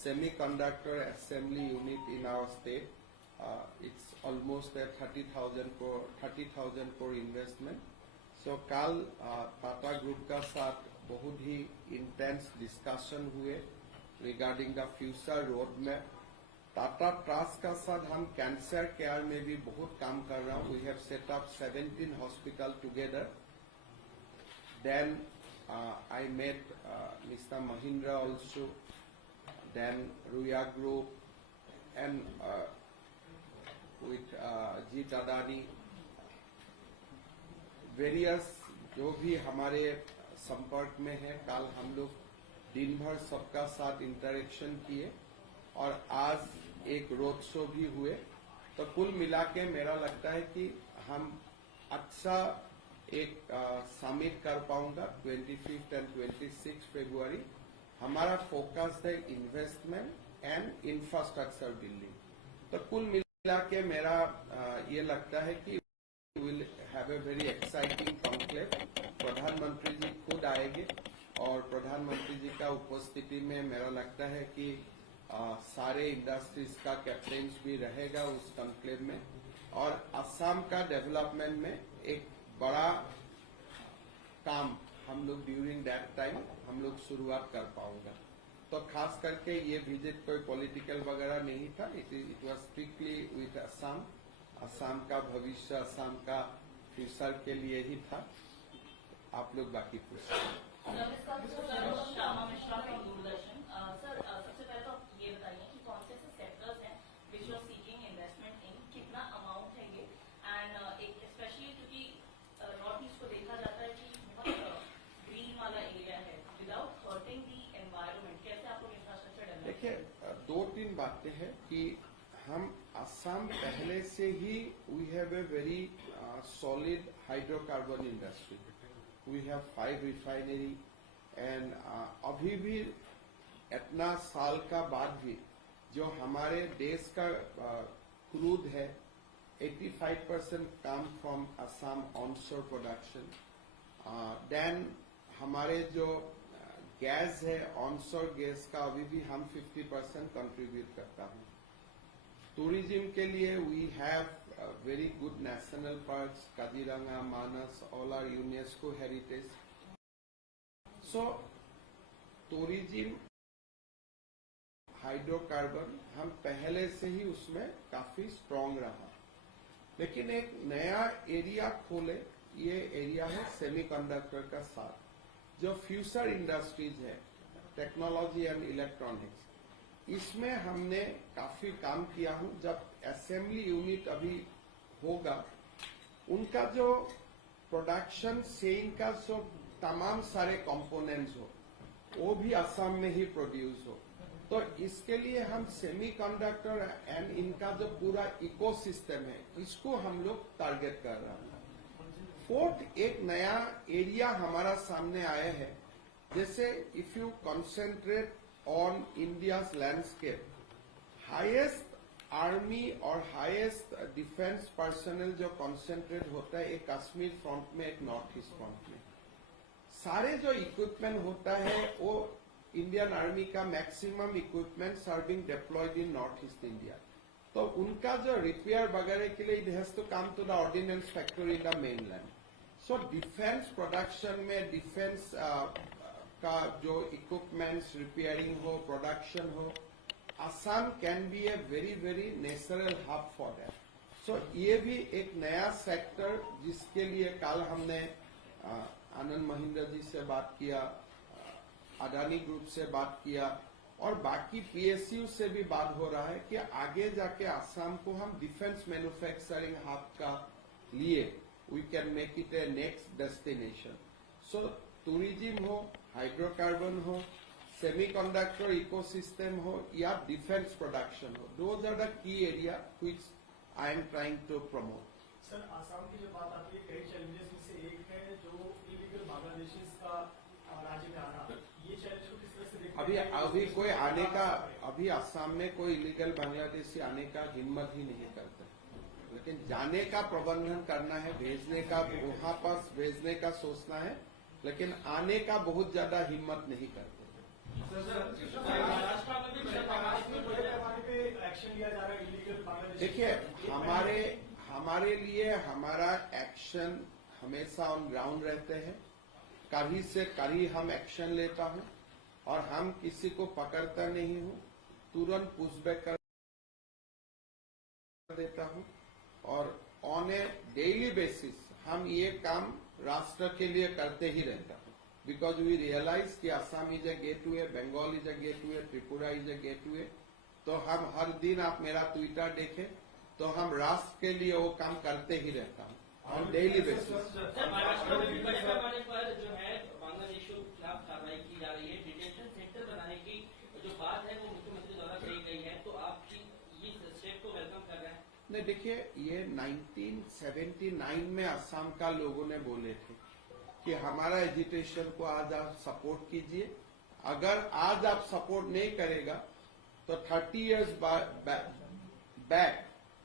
semiconductor assembly unit in our state. It's almost a 30,000 crore investment. So कल Tata group का साथ बहुत ही intense discussion हुए regarding the future road map. Tata trust का साथ हम कैंसर केयर में भी बहुत काम कर रहा हूँ. We have set up 17 hospital together. Then I met Mr. Mahindra also, then Ruya Group, and with Jeet Adani. Various जो भी हमारे संपर्क में है, कल हम लोग दिन भर सबका साथ इंटरेक्शन किए और आज एक रोड शो भी हुए. तो कुल मिला के मेरा लगता है कि हम अच्छा एक समिट कर पाऊंगा 25 एंड 26 फरवरी. हमारा फोकस है इन्वेस्टमेंट एंड इंफ्रास्ट्रक्चर बिल्डिंग. तो कुल मिला के मेरा ये लगता है कि will have a very exciting conclave. प्रधानमंत्री जी खुद आएंगे और प्रधानमंत्री जी का उपस्थिति में मेरा लगता है कि सारे इंडस्ट्रीज का कैप्टन्स भी रहेगा उस कॉन्क्लेव में और असम का डेवलपमेंट में एक बड़ा काम हम लोग ड्यूरिंग दैट टाइम हम लोग शुरुआत कर पाऊंगा. तो खास करके ये विजिट कोई पॉलिटिकल वगैरह नहीं था. It was strictly with Assam. Assam का भविष्य, असम का फ्यूचर के लिए ही था. आप लोग बाकी पूछिए. सर, सबसे पहले तो ये बताइए कि कौन से सेक्टर्स हैं which you are seeking investment in, कितना अमाउंट है ये, एंड एक स्पेशली क्योंकि नॉर्थ ईस्ट को देखा जाता है कि बहुत ग्रीन वाला एरिया है विदाउट हर्टिंग दी एनवायरमेंट, कैसे आप लोग इंफ्रास्ट्रक्चर डेवलप? देखिए, 2-3 बातें हैं कि हम असम पहले से ही we have a very solid hydrocarbon industry. We have 5 refinery and अभी भी इतना साल का बाद भी जो हमारे देश का क्रूड है 85% come from Assam onshore production. Then हमारे जो गैस है ऑनशोर गैस का अभी भी हम 50% कंट्रीब्यूट करता हूँ. टूरिज्म के लिए we have very good national parks, Kaziranga, Manas, all are UNESCO heritage. So tourism, hydrocarbon हम पहले से ही उसमें काफी स्ट्रांग रहा. लेकिन एक नया एरिया खोले, ये एरिया है सेमीकंडक्टर का साथ, जो फ्यूचर इंडस्ट्रीज है, टेक्नोलॉजी एंड इलेक्ट्रॉनिक्स. इसमें हमने काफी काम किया हूं. जब असेंबली यूनिट अभी होगा, उनका जो प्रोडक्शन सेइंग का जो तमाम सारे कंपोनेंट्स हो वो भी असम में ही प्रोड्यूस हो. तो इसके लिए हम सेमीकंडक्टर एंड इनका जो पूरा इकोसिस्टम है इसको हम लोग टारगेट कर रहे हैं. 4th एक नया एरिया हमारा सामने आया है. जैसे if you concentrate on India's landscape, highest army और हाईएस्ट डिफेंस पर्सनल जो कॉन्सेंट्रेट होता है एक कश्मीर फ्रंट में, एक नॉर्थ ईस्ट फ्रंट में. सारे जो इक्विपमेंट होता है वो इंडियन आर्मी का maximum equipment serving deployed in north east India. तो उनका जो रिपेयर वगैरह के लिए it has to come to the ordnance factory in the mainland. So defence production में डिफेंस का जो इक्विपमेंट्स रिपेयरिंग हो, प्रोडक्शन हो, Assam can be a very very natural hub for that. So ये भी एक नया सेक्टर जिसके लिए कल हमने आनंद महिंद्रा जी से बात किया, अडानी ग्रुप से बात किया और बाकी पीएसयू से भी बात हो रहा है कि आगे जाके असम को हम डिफेंस मैन्युफैक्चरिंग हब का लिए we can make it a next destination. So tourism हो, हाइड्रोकार्बन हो, सेमीकंडक्टर इकोसिस्टम हो या डिफेंस प्रोडक्शन हो, those are the key area which I am trying to promote. Sir, Assam की जो बात आती है, कई चैलेंजेस में से एक है जो इलीगल बांग्लादेशीज का राज्य में आना. ये चैलेंज को किस तरह से देखते हैं? अभी कोई आने का, अभी आसाम में कोई इलीगल बांग्लादेशी आने का हिम्मत ही नहीं करता. लेकिन जाने का प्रबंधन करना है, भेजने का, वहां पास भेजने का सोचना है, लेकिन आने का बहुत ज्यादा हिम्मत नहीं करते. महाराष्ट्र में भी एक्शन लिया जा रहा है इलीगल बांग्लादेश? देखिए, हमारे लिए हमारा एक्शन हमेशा ऑन ग्राउंड रहते हैं। कभी से कभी हम एक्शन लेता हूं और हम किसी को पकड़ता नहीं हूं, तुरंत पुशबैक कर देता हूं और ऑन ए डेली बेसिस हम ये काम राष्ट्र के लिए करते ही रहता हूं। बिकॉज वी रियलाइज कि Assam is a gateway, Bengal is a gateway, Tripura is a gateway. तो हम हर दिन, आप मेरा ट्विटर देखें तो हम राष्ट्र के लिए वो काम करते ही रहता हूँ ऑन डेली बेसिस। पर जो है बांग्लादेशियों के खिलाफ कार्रवाई की जा रही है, डिटेंशन सेंटर बनाने की जो बात है वो मुख्यमंत्री द्वारा कही गई है, तो आप ये स्टेप को वेलकम कर रहे हैं? नहीं, देखिए, ये 1979 में असम का लोगों ने बोले थे कि हमारा एजुटेशन को आज आप सपोर्ट कीजिए। अगर आज आप सपोर्ट नहीं करेगा तो 30 years back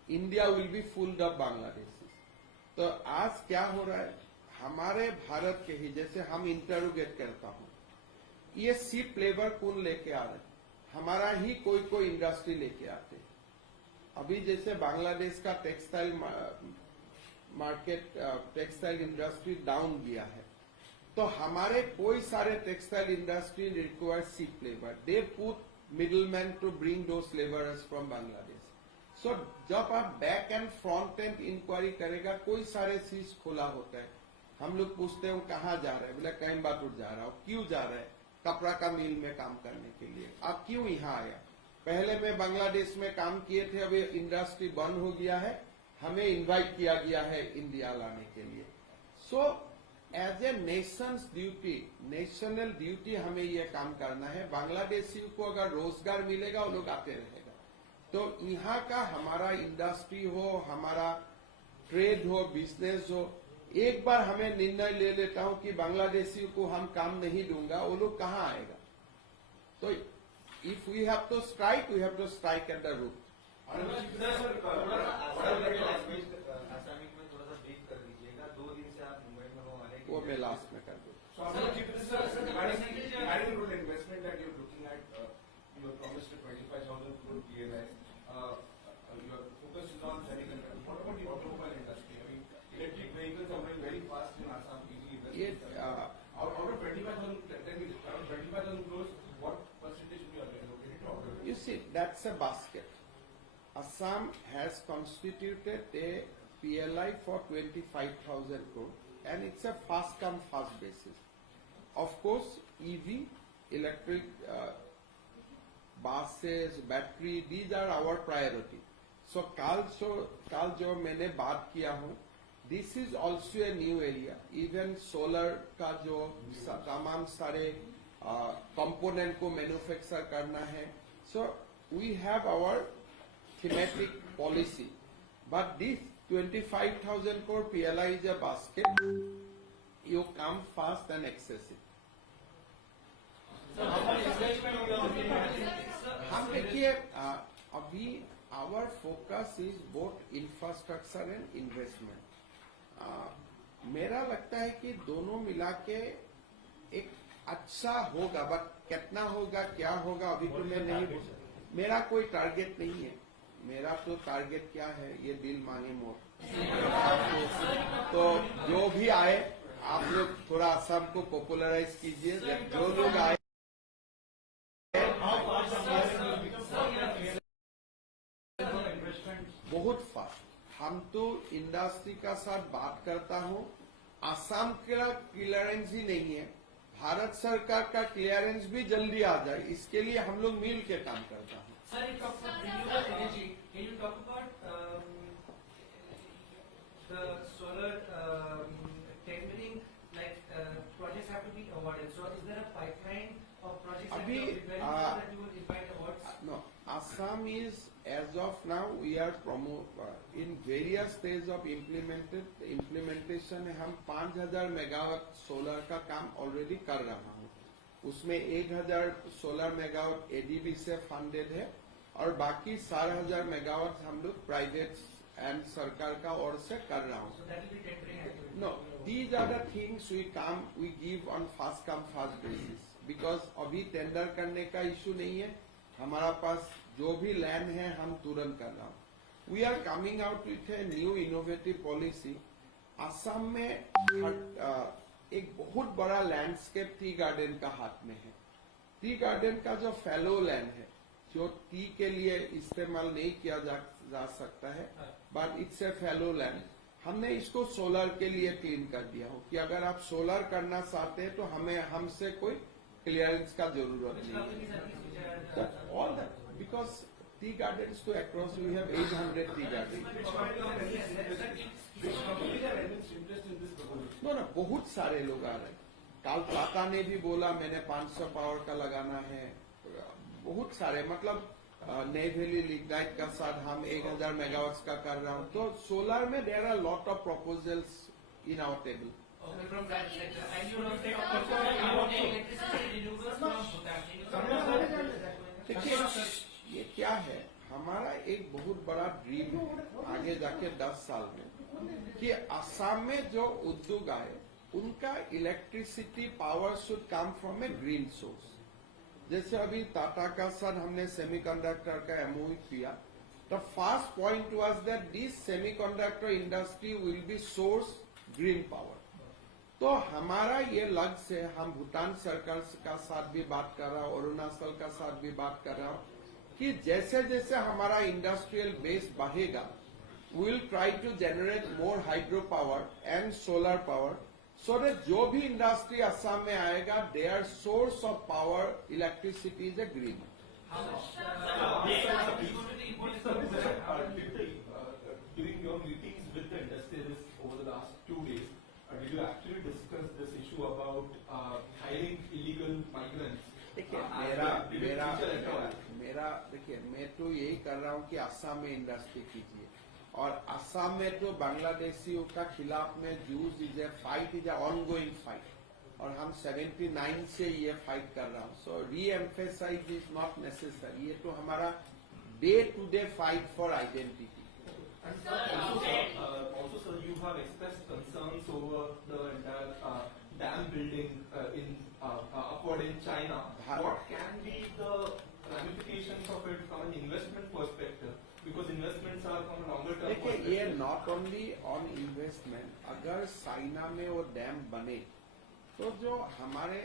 India will be full of Bangladesh. तो आज क्या हो रहा है, हमारे भारत के ही, जैसे हम इंटरोगेट करता हूं, ये सीप लेबर कौन लेके आ रहे हैं? हमारा ही कोई इंडस्ट्री लेके आते हैं। अभी जैसे बांग्लादेश का textile market, textile industry down गया है, तो हमारे कोई सारे textile industry require cheap labour. They put middleman to bring those labourers from Bangladesh. So जब आप back end front end inquiry करेगा, कोई सारे चीज खुला होता है। हम लोग पूछते हैं कहाँ जा रहे हैं, बोले कोयम्बटूर जा रहा हूँ। क्यों जा रहे हैं? कपड़ा का मिल में काम करने के लिए। आप क्यों यहाँ आया? पहले मैं बांग्लादेश में काम किए थे, अभी इंडस्ट्री बंद हो गया है, हमें इनवाइट किया गया है इंडिया लाने के लिए। So as a nation's duty, national duty हमें ये काम करना है। बांग्लादेशियों को अगर रोजगार मिलेगा वो लोग आते रहेगा। तो यहाँ का हमारा इंडस्ट्री हो, हमारा ट्रेड हो, बिजनेस हो, एक बार हमें निर्णय ले लेता हूं कि बांग्लादेशियों को हम काम नहीं दूंगा, वो लोग कहाँ आएगा? तो if we have to strike, we have to strike at the root. वो मैं लास्ट में कर दूँ। ये you see, that's a basket. Assam has constituted a PLI for 25,000 crore, and it's a fast come fast basis. Of course, EV, electric buses, battery, these are our priority. So कल जो मैंने बात किया हूँ, this is also a new area. Even solar का जो तमाम सारे component को manufacture करना है. So we have our thematic policy, but this 25,000 crore PLI is a basket. You come fast and excessive. हम देखिए, अभी our focus is both infrastructure and investment. मेरा लगता है कि दोनों मिला के एक अच्छा होगा, बट कितना होगा, क्या होगा, अभी तो मैं नहीं, मेरा कोई टारगेट नहीं है। मेरा तो टारगेट क्या है, ये दिल मांगे मोर। तो जो भी आए, आप लोग थोड़ा असम को पॉपुलराइज कीजिए। जो लोग आए बहुत फास्ट, हम तो इंडस्ट्री का साथ बात करता हूँ। असम का क्लियरेंस ही नहीं है, भारत सरकार का क्लियरेंस भी जल्दी आ जाए, इसके लिए हम लोग मिल के काम करता हूँ। Sir, you talk about renewable energy. Can you talk about the solar tendering? Like projects have to be awarded. So, is there a pipeline of projects that you are preparing for that you will invite awards? No, Assam is, as of now, we are in various stages of implementation है। हम 5,000 megawatt solar का काम already कर रहा हूँ। उसमें 1,000 solar megawatt ADB से funded है और बाकी 4,000 मेगावाट हम लोग प्राइवेट एंड सरकार का ओर से कर रहा हूँ। So that will be tendering activity. No, these are the things we give on fast come fast basis, because अभी टेंडर करने का इशू नहीं है। हमारा पास जो भी लैंड है हम तुरंत कर रहा हूँ। We are coming out with a new innovative policy. Assam में एक बहुत बड़ा लैंडस्केप टी गार्डन का हाथ में है। टी गार्डन का जो फैलो लैंड है, जो टी के लिए इस्तेमाल नहीं किया जा सकता है, but it's a fallow land. हमने इसको सोलर के लिए क्लीन कर दिया हो कि अगर आप सोलर करना चाहते हैं तो हमसे कोई क्लियरेंस का जरूरत नहीं है। All that because tea gardens तो across we have 800 tea garden. No, बहुत सारे लोग आ रहे हैं। काल टाटा ने भी बोला मैंने 500 पावर का लगाना है। बहुत सारे, मतलब नई वैली लिग्नाइट का साथ हम 1000 मेगावाट्स का कर रहा हूँ। तो सोलर में there are lot of proposals in our table. देखिए ये क्या है, हमारा एक बहुत बड़ा ड्रीम है आगे जाके 10 साल में कि असम में जो उद्योग आए उनका electricity power should come from A green source. जैसे अभी टाटा का साथ हमने सेमीकंडक्टर का एमओयू किया। The first point was that this semiconductor industry will be source green power. तो हमारा ये लक्ष्य से हम भूटान सरकार का साथ भी बात कर रहा हूँ, अरुणाचल का साथ भी बात कर रहा हूँ कि जैसे जैसे हमारा इंडस्ट्रियल बेस बढ़ेगा, we will try to generate more hydro power and solar power, so that जो भी इंडस्ट्री असम में आएगा their source of power electricity is a green. During your meetings with the industrialists over the last 2 days, did you actually discuss this issue about hiring illegal migrants? देखिए देखिए मैं तो यही कर रहा हूँ कि असम में इंडस्ट्री कीजिए, और असम में तो बांग्लादेशियों का खिलाफ में juice is a fight, is a ongoing fight, और हम 79 से ये फाइट कर रहा हूँ। सो री एम्फेसाइज इज नॉट नेसेसरी, ये तो हमारा day to day fight for identity. Also, sir, you have expressed concerns over the entire dam building upward in China. What can be the ramifications of it from an investment perspective? Because investments are from a longer term देखिए perspective. ये not only on investment, अगर China में वो dam बने तो जो हमारे